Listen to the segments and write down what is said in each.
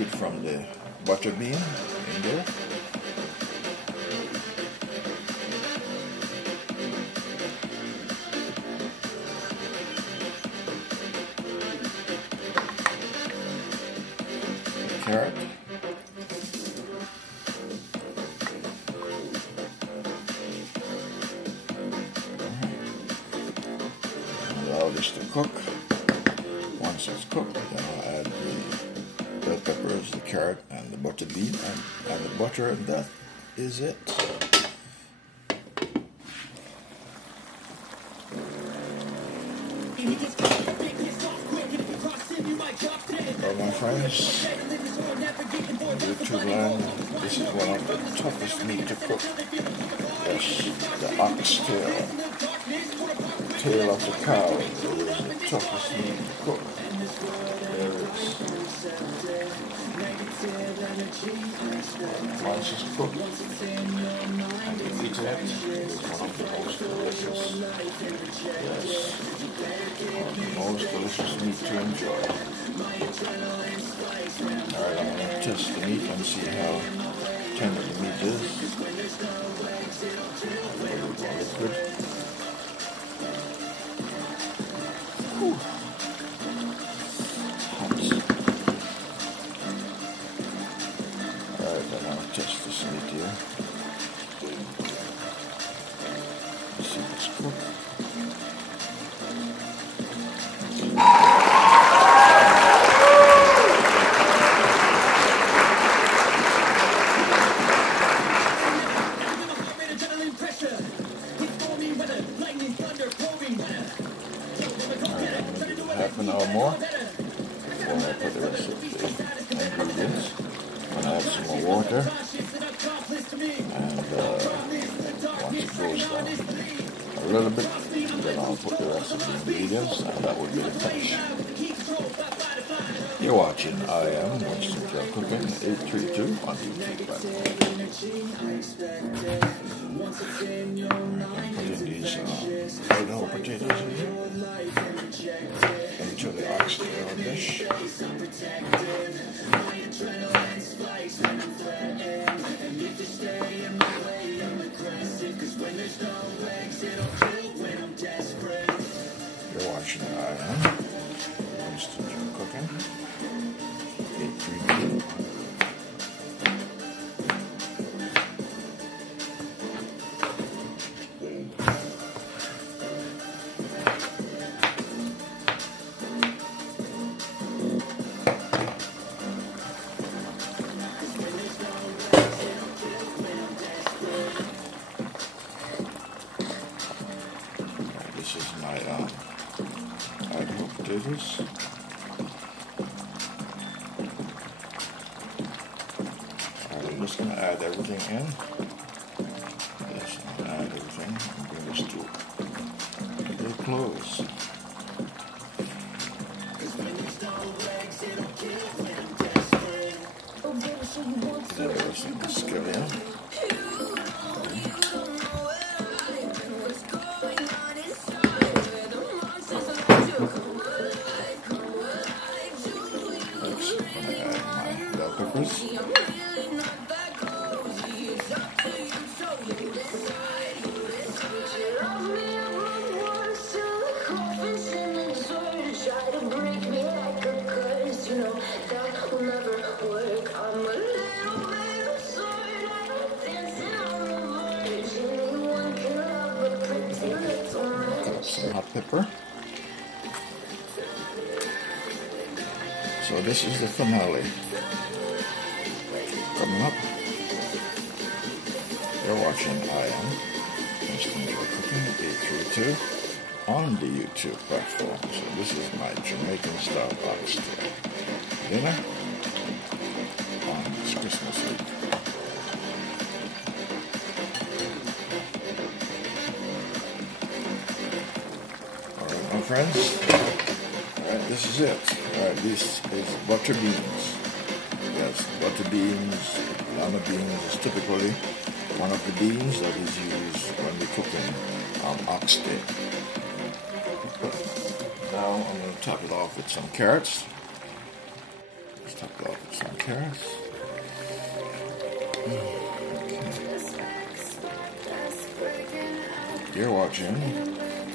liquid from the butter bean in there. The carrot. Allow this to cook. Once it's cooked, then I'll add the bell peppers, the carrot, and the butter bean, and the butter, and that is it. Well, my friends, YouTube land, this is one of the toughest meat to cook. Yes, the oxtail, tail of the cow, is the toughest meat to cook. There it is. Once it's cooked and you eat it, it's one of the most delicious, yes, one of the most delicious meat to enjoy. Alright, I'm going to test the meat and see how tender the meat is. A little more liquid. Whew. Alright, then I'll test this meat here. Let's see if it's cooked. Half an hour more before I put the rest of the ingredients. I'm going to add some more water, and once it goes down a little bit, then I'll put the rest of the ingredients, and that will be the finish. You're watching I Am Winston Cooking 832 on YouTube platform. I'm putting these Idaho potatoes in here into the oxtail dish. You're watching I Am Winston Cooking 832. This is my Idaho potatoes. I'm just going to add everything in. Yes, I'm going to add everything and bring this to a close. Then there's the scallion. Peppers. Some hot pepper. So this is the finale. Coming up, you're watching I Am Winston Cooking 832 on the YouTube platform. So this is my Jamaican style oxtail dinner on this Christmas week. Alright, my friends. Alright, this is it. Alright, this is butter beans. Yes, butter beans, lima beans is typically one of the beans that is used when we're cooking oxtail. Now I'm going to top it off with some carrots. Just top off with some carrots. You're watching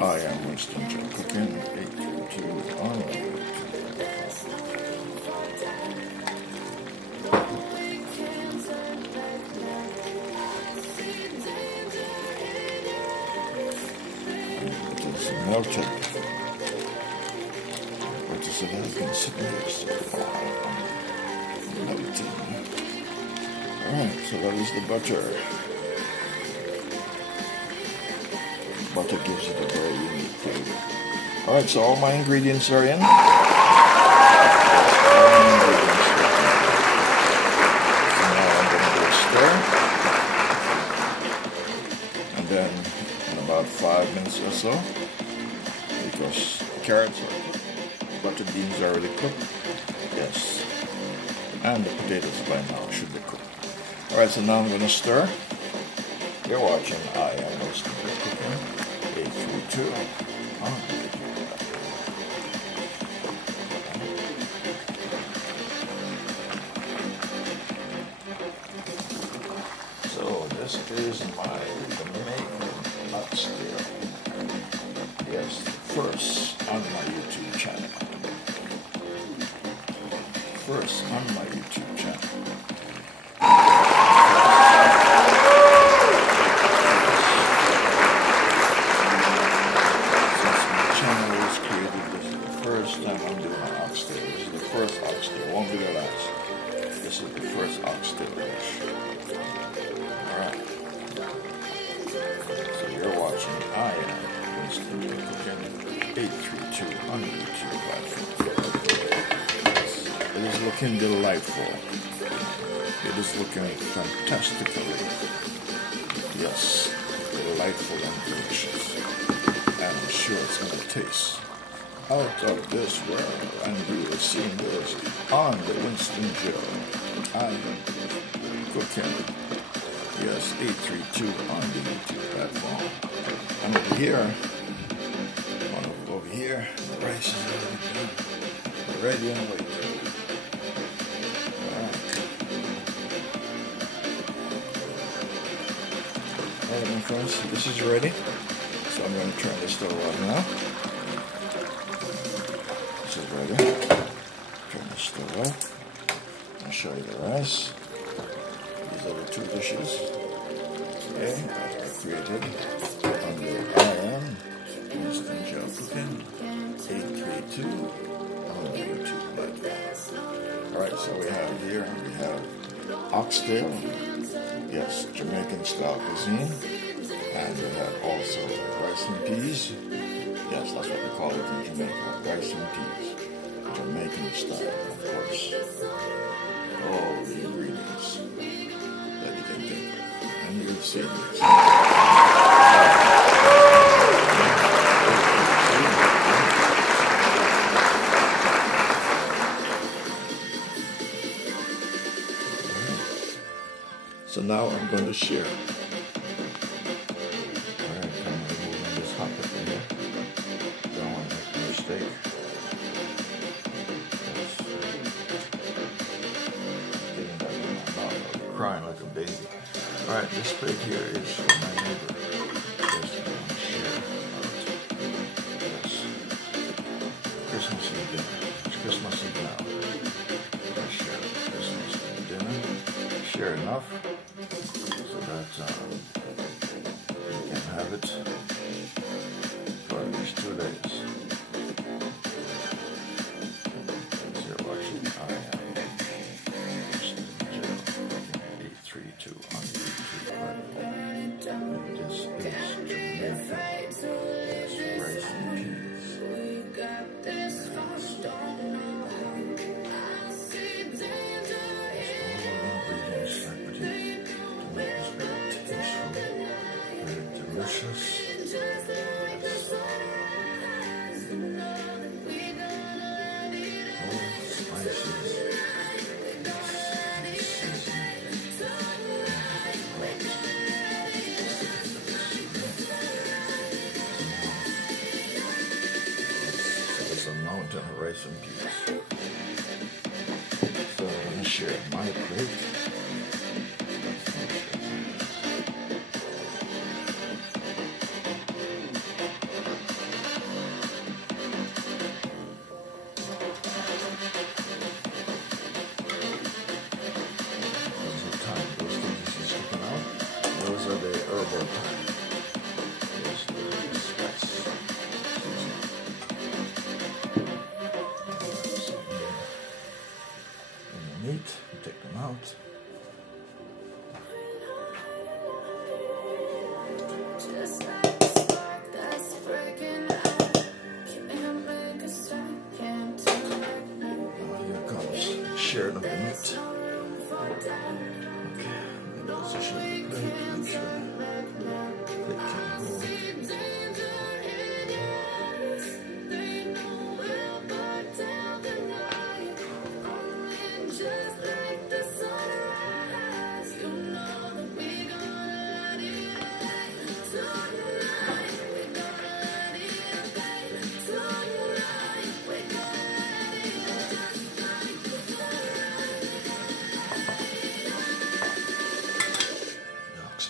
I Am Winston Joe Cooking 832 on YouTube. It is melted. What is it has been sitting here so melting. Alright, so that is the butter. Butter gives it a very unique flavor. Alright, so all my ingredients are in. So now I'm going to stir. And then in about 5 minutes or so, because carrots are cooked, butter beans are already cooked. Yes. And the potatoes by now should be cooked. Alright, so now I'm going to stir. You're watching I Am Winston Joe Cooking 832 on YouTube. So this is my Jamaican Oxtail. Yes, first on my YouTube channel. First on my YouTube channel. Won't be the last. This is the first oxtail dish. Alright. So you're watching I Am Winston Joe Cooking 832 on the YouTube platform. It is looking delightful. It is looking fantastically. Yes. Delightful and delicious. And I'm sure it's going to taste out of this world, and you will see this on the Winston Joe. I'm cooking. Yes, 832 on the YouTube platform. And over here, the rice is already done. Ready and waiting. Alright, my friends, this is ready. So I'm going to turn the stove on now. This is ready. Turn the stove off. I'll show you the rice. These are the two dishes. Okay, I created on the I Am Winston Joe Cooking 832 on the YouTube platform. Alright, so we have oxtail. Yes, Jamaican style cuisine. And we have also rice and peas. Yes, that's what we call it in Jamaica, rice and peas. Jamaican style, of course. All the ingredients that you can think of. And you'll see this. So now I'm going to share. Crying like a baby. Alright, this plate here is for my neighbor. Yes, I'm going to share out. Yes. Christmas Eve dinner. It's Christmas Eve now. I'm going to share Christmas Eve dinner. Share enough so that you can have it for at least 2 days. As you're watching, I am Winston Joe. 832 on YouTube platform. This is Jamaican. Yes, rice and peas. Yes. That's all the ingredients I put in to make this very tasteful, very delicious. Yes. my plate. Those are the herbal thyme. Those are the spice. And the meat, take them out. Now here comes sharing of the meat. Okay, and position the plate, make sure they can hold.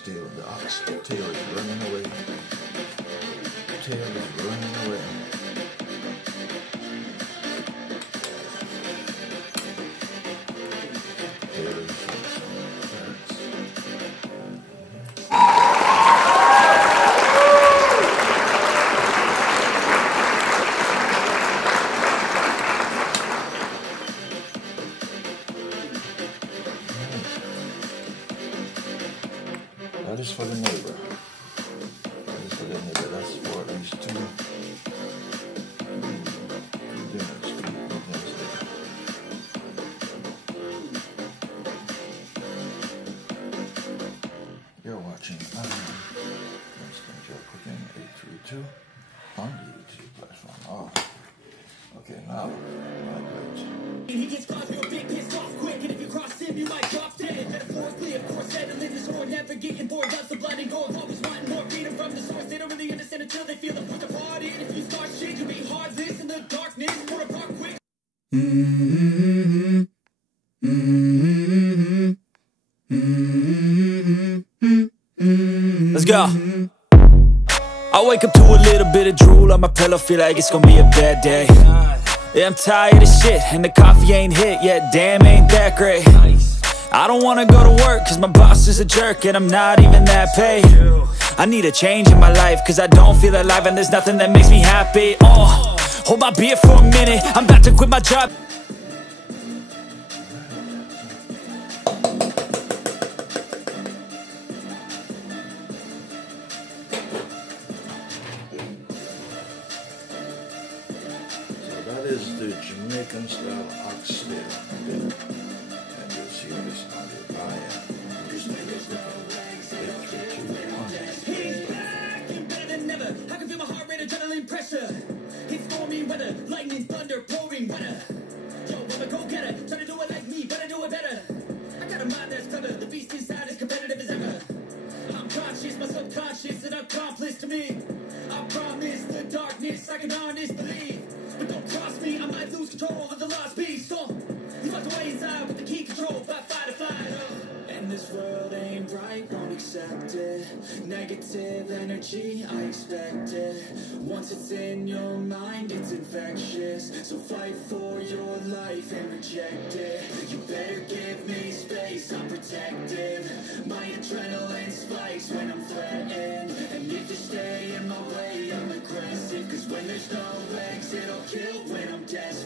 The oxtail is running away. The tail is running away. Tail is that is for the neighbor. That is for the neighbor. That's for these two dinners. You're watching Winston Cooking 832 on the YouTube platform. Oh, okay, now my plate. He gets caught real big, pissed off quick, and if you cross him, you might drop dead. Metaphorically, of course, settling his sword, never getting bored, loves the blood and gold, always wanting more freedom from the source. They don't really understand until they feel the push apart. And if you start shit, you'll be heartless in the darkness, more apart quick. Let's go. I wake up to a little bit of drool on my pillow, feel like it's gonna be a bad day. Yeah, I'm tired of shit, and the coffee ain't hit yet, damn, ain't that great. I don't wanna go to work, cause my boss is a jerk, and I'm not even that paid. I need a change in my life, cause I don't feel alive, and there's nothing that makes me happy. Oh, hold my beer for a minute, I'm about to quit my job. That is the Jamaican style oxtail. And you'll see this on the Papaya. He's back and better than ever. I can feel my heart rate, adrenaline pressure. It's stormy weather, lightning, thunder, pouring weather. Yo, I'm a go-getter, try to do it like me, but I do it better. I got a mind that's clever, the beast inside is competitive as ever. I'm conscious, my subconscious, an accomplice to me. I promise the darkness, I can honest believe. But don't cross me, I might lose control of the lost beast. So, you locked away inside with the key control, fight or flight. And this world ain't right, won't accept it. Negative energy, I expect it. Once it's in your mind, it's infectious. So fight for your life and reject it. You better give me space, I'm protective. My adrenaline spikes when I'm threatened. And if you stay in my way, I'm aggressive. Cause when there's no exit, I'll kill when I'm desperate.